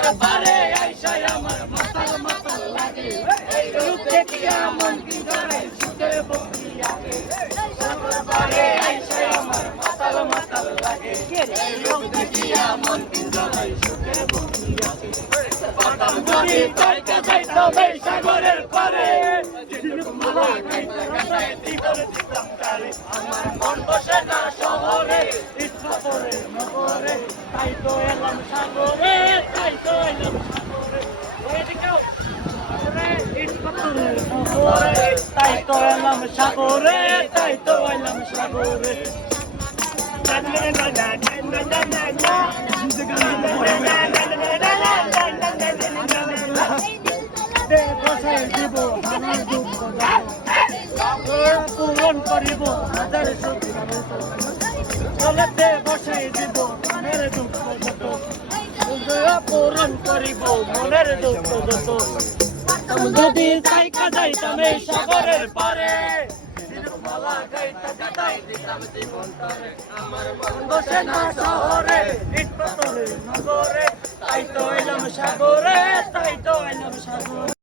সাগর পারে আইসায় আমার মাতাল মাতাল লাগে এই রূপ দেখিয়া মন কি করে সুখে ভক্তি আগে সাগর পারে আইসায় আমার মাতাল মাতাল লাগে এই রূপ দেখিয়া মন কি করে সুখে ভক্তি আগে পাতাম যদি তাইকা যাইতো এই সাগরের পারে মালা গাইতে গাইতে করে দিতাম তারে আমার মন বসে না শহরে ইটপাথরে নগরে তাই তো এলাম সাগরে তাই তো এলাম সাগরে ইটপাথরে নগরে তাই তো এলাম সাগরে তাই তো এলাম সাগরে পূরণ করিব হাজার চলতে বসে দিব মনের দুঃখ যত পূরণ করিব মনের দুঃখ যত যদি তাইকা যাইতাম এই সাগরের পারে মালা গাইতে যাই দিতাম জীবন তারে আমার মন বসে না শহরে ইটপাথরে নগরে তাই তো এলাম সাগরে তাই তো এলাম সাগরে।